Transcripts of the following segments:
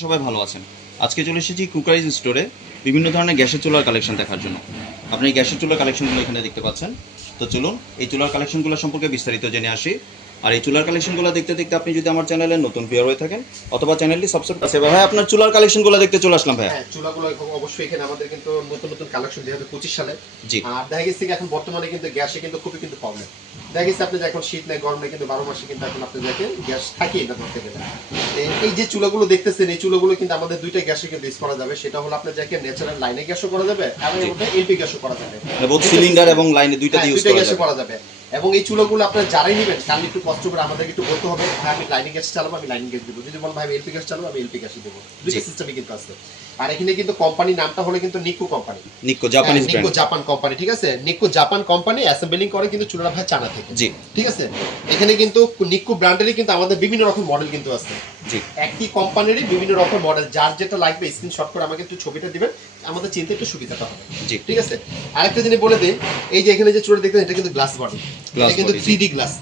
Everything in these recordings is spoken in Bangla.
সবাই ভালো আছেন। আজকে চলে এসেছি কুকারিজ স্টোরে বিভিন্ন ধরনের গ্যাসের চুলার কালেকশন দেখার জন্য। আপনি এই গ্যাসের চুলার কালেকশনগুলো এখানে দেখতে পাচ্ছেন। তো চলুন এই চুলার কালেকশনগুলো সম্পর্কে বিস্তারিত জেনে আসি। আর এই চুলার কালেকশনগুলো দেখতে দেখতে আপনি যদি আমার চ্যানেলে নতুন ভিউয়ার হয়ে থাকেন অথবা চ্যানেলটি সাবস্ক্রাইব আছে ভাই, আপনার চুলার কালেকশনগুলো দেখতে চলে আসলাম ভাই। হ্যাঁ, চুলাগুলো অবশ্যই এখানে আমাদের কিন্তু নতুন নতুন কালেকশন 2025 সালে। জি। আর দেখা গেছে এখন বর্তমানে কিন্তু গ্যাসে কিন্তু খুবই কিন্তু প্রবলেম। দেখা গেছে আপনি এখন শীত নেই গরম নেই কিন্তু 12 মাসে কিন্তু এখন আপনি দেখেন গ্যাস থাকেই না ধরতে গেলে। এই যে চুলাগুলো দেখতেছেন এই চুলাগুলো কিন্তু আমাদের দুইটা গ্যাসে কিন্তু ইউজ করা যাবে। সেটা হলো আপনার যাকে ন্যাচারাল লাইনে গ্যাসও করা যাবে এবং এলপি গ্যাসও করা যাবে। বোথ সিলিন্ডার এবং লাইনে দুইটা ইউজ করা যাবে। এবং এই চুলাগুলো আপনারা যারাই নেবেন কারণ একটু কষ্ট করে আমাদেরকে একটু বলতে হবে ভাই আমি লাইনে গ্যাস চালাবো, আমি লাইনে গ্যাস দেবো। যদি বলেন ভাই আমি এলপি গ্যাস চালাবো, আমি এলপি গ্যাসই দেবো। দুটো সিস্টেমই কিন্তু আছে। আর এখানে কিন্তু কোম্পানির নামটা হলো কিন্তু Nikko company, Nikko Japanese brand, Nikko Japan company. ঠিক আছে, নিকো জাপান কোম্পানি অ্যাসেম্বলিং করে কিন্তু চুলাটা ভাই চায়না থেকে। জি ঠিক আছে, এখানে কিন্তু নিকো ব্র্যান্ডেরই কিন্তু আমাদের বিভিন্ন রকম মডেল কিন্তু আছে। জি, একই কোম্পানিরই বিভিন্ন রকম মডেল, যার যেটা লাগবে স্ক্রিনশট করে আমাকে একটু ছবিটা দিবেন, আমাদের চিনতে একটু সুবিধাটা হবে। জি ঠিক আছে, আরেকটা জিনিস বলে দিই, এই যে এখানে যে চুলা দেখতেছেন এটা কিন্তু গ্লাস বডি, এটা কিন্তু 3D গ্লাস।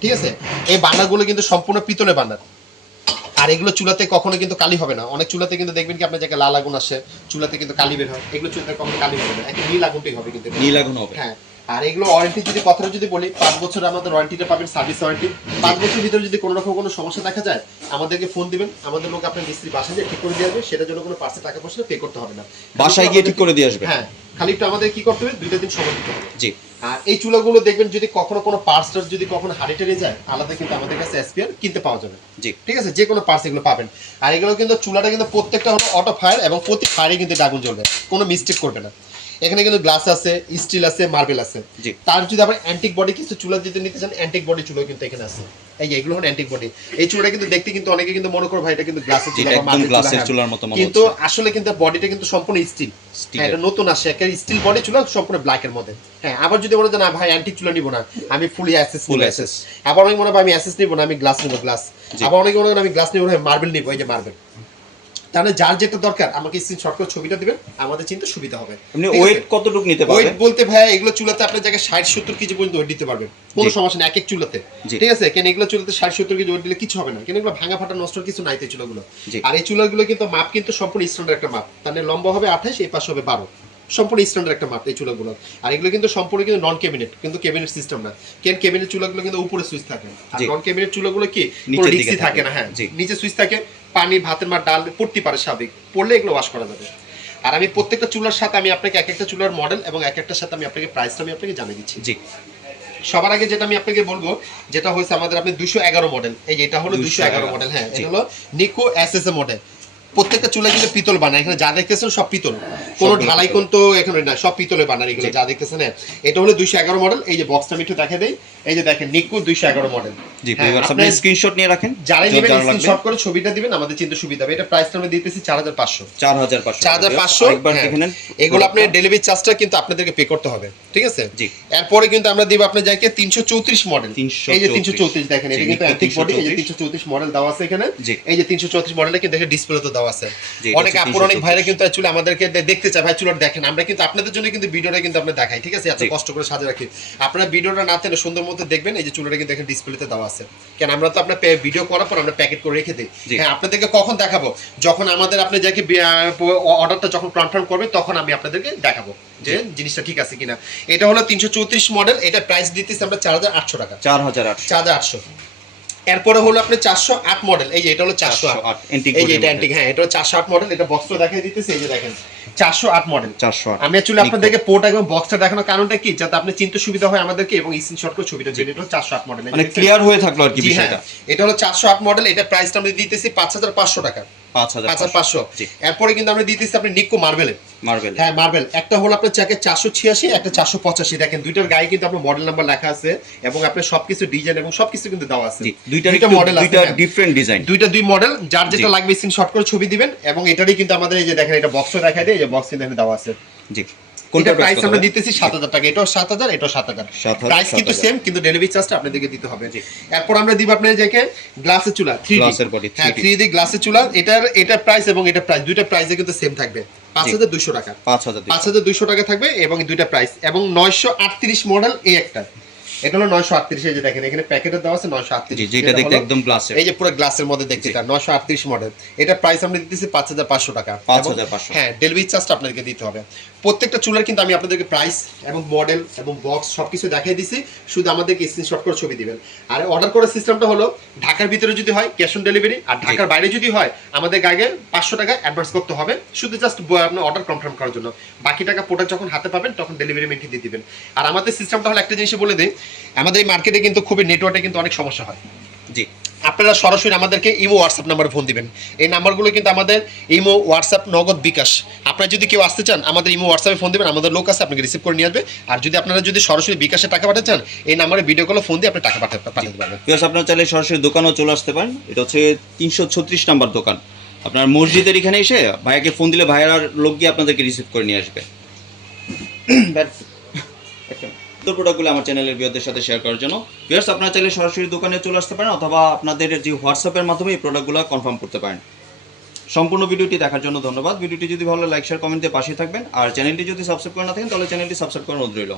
ঠিক আছে, এই বান্নারগুলো কিন্তু সম্পূর্ণ পিতলের বান্নার। আর এগুলো চুলাতে কখনো কিন্তু কালি হবে না। অনেক চুলাতে কিন্তু দেখবেন কি আপনার জায়গায় লাল আগুন আসে, চুলাতে কিন্তু কালি বের হয়। এগুলো চুলাতে কখনো কালি হবে না, একদম নীল আগুনটাই হবে কিন্তু, নীল আগুন হবে। হ্যাঁ। আর এগুলো ওয়ারেন্টি যদি কথাটা যদি বলি 5 বছর আমাদের ওয়ারেন্টিটা পাবেন, সার্ভিস ওয়ারেন্টি। 5 বছরের ভিতরে যদি কোনো রকম কোনো সমস্যা দেখা যায় আমাদেরকে ফোন দিবেন, আমাদের লোক আপনার মিস্ত্রি বাসায় গিয়ে ঠিক করে দিয়ে আসবে। সেটার জন্য কোনো পার্সে টাকা পয়সা পে করতে হবে না, বাসায় গিয়ে ঠিক করে দিয়ে আসবে। হ্যাঁ, খালি একটু আমাদের কি করতে হবে, 2টা দিন সময় দিতে হবে। জি। আর এই চুলাগুলো দেখবেন যদি কখনো কোনো পার্টস যদি কখনো হারিয়ে টেরে যায় আলাদা কিন্তু আমাদের কাছে এসপিআর কিনতে পাওয়া যাবে। জি, ঠিক আছে, যে কোনো পার্টস এগুলো পাবেন। আর এগুলো কিন্তু চুলাটা কিন্তু প্রত্যেকটা হলো অটো ফায়ার এবং প্রতি ফায়ারে কিন্তু আগুন জ্বলবে, কোনো মিস্টেক করবে না। এখানে কিন্তু গ্লাস আছে, স্টিল আছে, মার্বেল আছে। তার যদি আবার অ্যান্টিক বডি কিছু চুলা যদি নিতে চান, অ্যান্টিক বডি চুলা কিন্তু এখানে আছে। এই এগুলো হলো অ্যান্টিক বডি। এই চুলাটা কিন্তু দেখতে কিন্তু অনেকে কিন্তু মনে করে ভাই এটা কিন্তু গ্লাসের চুলা বা মার্বেল চুলার মতো, কিন্তু আসলে কিন্তু বডিটা কিন্তু সম্পূর্ণ স্টিল। হ্যাঁ, এটা নতুন আসে একটা স্টিল বডি চুলা সম্পূর্ণ ব্ল্যাক এর মধ্যে। হ্যাঁ, আবার যদি বলে যে না ভাই অ্যান্টিক চুলা নিব না, আমি ফুলি অ্যাসেস ফুল অ্যাসেস। আবার অনেকে মনে হয় আমি অ্যাসেস নিব না, আমি গ্লাস নিব গ্লাস। আবার অনেকে মনে হয় আমি গ্লাস নিব না, মার্বেল নিব। এই যে মার্বেল, তাহলে যার যেটা দরকার আমাকে স্ক্রিনশট করে ছবিটা দিবেন, আমাদের চিন্তা সুবিধা হবে। আপনি ওয়েট কতটুকু নিতে পারবেন? ওয়েট বলতে ভাই এগুলো চুলাতে আপনার জায়গায় 60-70 কেজি পর্যন্ত ওয়েট দিতে পারবেন, কোনো সমস্যা নেই এক এক চুলাতে। ঠিক আছে, কেন এগুলো চুলাতে 60-70 কেজি ওয়েট দিলে কিছু হবে না, কেন এগুলো ভাঙা ফাটা নষ্ট কিছু নাই এই চুলাগুলো। আর এই চুলাগুলো কিন্তু মাপ কিন্তু সম্পূর্ণ স্ট্যান্ডার্ড একটা মাপ, তাহলে লম্বা হবে 28, এই পাশে হবে 12, সম্পূর্ণ স্ট্যান্ডার্ড একটা মাপ এই চুলাগুলো। আর এগুলো কিন্তু সম্পূর্ণ কিন্তু নন ক্যাবিনেট, কিন্তু ক্যাবিনেট সিস্টেম না। কেন ক্যাবিনেট চুলাগুলো কিন্তু উপরে সুইচ থাকে, আর নন ক্যাবিনেট চুলাগুলো কি কোনো রিক্সি থাকে না। হ্যাঁ, নিচে সুইচ থাকে, পানি ভাতের মার ডাল পড়তে পারে, স্বাভাবিক পড়লে এগুলো ওয়াশ করা যাবে। আর আমি প্রত্যেকটা চুলার সাথে আমি আপনাকে এক একটা চুলার মডেল এবং এক একটার সাথে আমি আপনাকে প্রাইসটা আমি আপনাকে জানিয়ে দিচ্ছি। জি, সবার আগে যেটা আমি আপনাকে বলবো, যেটা হচ্ছে আমাদের আপনি 211 মডেল। এই যে এটা হলো 211 মডেল। হ্যাঁ, এটা হলো নিকো এসএসএ মডেল। প্রত্যেকটা চুলা কিন্তু পিতল বানায়, এখানে যা দেখতেছেন সব পিতল, কোনো ঢালাই কোন তো এখানে না, সব পিতলের বানার এগুলো যা দেখতেছেন। এটা হলো 211 মডেল। এই যে বক্সটা আমি একটু দেখাই দেই, এই যে দেখেন নিকো 211 মডেল। জি, আপনি স্ক্রিনশট নিয়ে রাখেন, যারাই নেবেন স্ক্রিনশট করে ছবিটা দিবেন, আমাদের চিন্তা সুবিধা হবে। এটা প্রাইসটা আমরা দিতেছি 4500। 4500 একবার দেখে নেন। এগুলো আপনি ডেলিভারি চার্জটা কিন্তু আপনাদেরকে পে করতে হবে। ঠিক আছে, জি। এরপরে কিন্তু আমরা দিব আপনি যাকে 334 মডেল। এই যে 334 দেখেন, এটা কিন্তু অ্যান্টিক বডি। এই যে 334 মডেল দেওয়া আছে এখানে। এই যে 334 মডেলটা কিন্তু দেখে ডিসপ্লেতে দেওয়া আছে। অনেক অনেক ভাইরা কিন্তু অ্যাকচুয়ালি আমাদেরকে দেখতে চায় ভাই চুলাটা দেখেন, আমরা কিন্তু আপনাদের জন্য কিন্তু ভিডিওটা কিন্তু আমরা দেখাই। ঠিক আছে, এত কষ্ট করে সাজিয়ে রাখি, আপনারা ভিডিওটা না তেলে সুন্দর মতো দেখবেন। এই যে চুলাটা কিন্তু দেখেন ডিসপ্লেতে দেওয়া আছে। কেন আমরা তো আপনার ভিডিও করার পর আমরা প্যাকেট করে রেখে দিই। হ্যাঁ, আপনাদেরকে কখন দেখাবো, যখন আমাদের আপনি যাকে অর্ডারটা যখন কনফার্ম করবে তখন আমি আপনাদেরকে দেখাবো যে জিনিসটা ঠিক আছে কিনা। এটা হলো 334 মডেল। এটা প্রাইস দিতেছি আমরা 4800 টাকা। 4800। এরপরে হলো আপনি 408 মডেল। এই যে এটা হলো 408, এই যে এটা অ্যান্টিক। হ্যাঁ, এটা হলো 408 মডেল। এটা বক্সটা দেখাই দিতেছি, এই যে দেখেন 408 মডেল। 408 আমি অ্যাকচুয়ালি আপনাদেরকে পোর্ট এবং বক্সটা দেখানোর কারণটা কি, যাতে আপনি চিনতে সুবিধা হয় আমাদেরকে এবং স্ক্রিনশট করে ছবিটা দিন। এটা হলো 408 মডেল, মানে ক্লিয়ার হয়ে থাকলো আর কি বিষয়টা। এটা হলো 408 মডেল। এটা প্রাইসটা আমরা দিতেছি 5500 টাকা। 5500। এরপরে কিন্তু আমরা দিতেছি আপনি নিকো মার্বেল। হ্যাঁ, মার্বেল একটা হলো আপনার চাকে 486, একটা 485। দেখেন দুইটার গায়ে কিন্তু আপনার মডেল নাম্বার লেখা আছে এবং আপনার সবকিছু ডিজাইন এবং সবকিছু কিন্তু দেওয়া আছে। দুইটা মডেল আছে, দুইটা ডিফারেন্ট ডিজাইন, দুই মডেল। যার যেটা লাগবে স্ক্রিনশট করে ছবি দিবেন এবং এটারই কিন্তু আমাদের এই যে দেখেন এটা বক্সও দেখাই দেয়, এই যে বক্স কিন্তু দেওয়া আছে। জি, কোনটা প্রাইস আমরা দিতেছি 7000 টাকা। এটাও 7000, এটাও 7000। প্রাইস কিন্তু সেম, কিন্তু ডেলিভারি চার্জটা আপনাদেরকে দিতে হবে। এরপর আমরা দিব আপনাদের যাকে গ্লাসের চুলা, 3D গ্লাসের বডি, 3D গ্লাসের চুলা। এটা প্রাইস এবং এটা প্রাইস দুইটা প্রাইসে কিন্তু সেম থাকবে, 5200 টাকা। 5200 টাকা থাকবে এবং দুইটা প্রাইস। এবং 938 মডেল এই একটা, এটা হলো 938, এই যে দেখেন এখানে প্যাকেটে দেওয়া আছে 938। জি যেটা দেখতে একদম গ্লাসের, এই যে পুরো গ্লাসের মধ্যে দেখতে, এটা 938 মডেল। এটা প্রাইস আমরা দিতেছি 5500 টাকা। 5500। হ্যাঁ, ডেলিভারি চার্জটা আপনাদেরকে দিতে হবে। প্রত্যেকটা চুলার কিন্তু আমি আপনাদেরকে প্রাইস এবং মডেল এবং বক্স সবকিছু দেখিয়ে দিছি, শুধু আমাদেরকে স্ক্রিনশট করে ছবি দিবেন। আর অর্ডার করার সিস্টেমটা হলো ঢাকার ভিতরে যদি হয় ক্যাশ অন ডেলিভারি, আর ঢাকার বাইরে যদি হয় আমাদের আগে 500 টাকা অ্যাডভান্স করতে হবে, শুধু জাস্ট আপনার অর্ডার কনফার্ম করার জন্য। বাকি টাকা প্রোডাক্ট যখন হাতে পাবেন তখন ডেলিভারি মেনকে দিয়ে দিবেন। আর আমাদের সিস্টেমটা হলো একটা জিনিস বলে দেই, আমাদের এই মার্কেটে কিন্তু খুবই নেটওয়ার্কে কিন্তু অনেক সমস্যা হয়। জি, আপনারা সরাসরি আমাদেরকে ইমো হোয়াটসঅ্যাপ নাম্বারে ফোন দিবেন। এই নাম্বারগুলো কিন্তু আমাদের ইমো, হোয়াটসঅ্যাপ, নগদ, বিকাশ। আপনারা যদি কেউ আসতে চান আমাদের ইমো হোয়াটসঅ্যাপে ফোন দিবেন, আমাদের লোক আছে আপনাকে রিসিভ করে নিয়ে আসবে। আর যদি আপনারা যদি সরাসরি বিকাশে টাকা পাঠাতে চান এই নাম্বারে ভিডিও কলে ফোন দিয়ে আপনি টাকা পাঠাতে পারবেন। প্লাস আপনারা চাইলে সরাসরি দোকানেও চলে আসতে পারেন। এটা হচ্ছে 336 নাম্বার দোকান। আপনার মসজিদের এখানে এসে ভাইয়াকে ফোন দিলে ভাইয়ার লোক গিয়ে আপনাদেরকে রিসিভ করে নিয়ে আসবে। প্রোডাক্টগুলো আমার চ্যানেলের ভিউয়ারদের সাথে শেয়ার করার জন্য। ভিউয়ার্স আপনারা চাইলে সরাসরি দোকানে চলে আসতে পারেন অথবা আপনাদের যে হোয়াটসঅ্যাপের মাধ্যমে এই প্রোডাক্টগুলো কনফার্ম করতে পারেন। সম্পূর্ণ ভিডিওটি দেখার জন্য ধন্যবাদ। ভিডিওটি যদি ভালো লাইক শেয়ার কমেন্ট দিয়ে পাশে থাকবেন। আর চ্যানেলটি যদি সাবস্ক্রাইব করে না থাকেন তাহলে চ্যানেলটি সাবস্ক্রাইব করার অনুরোধ রইল।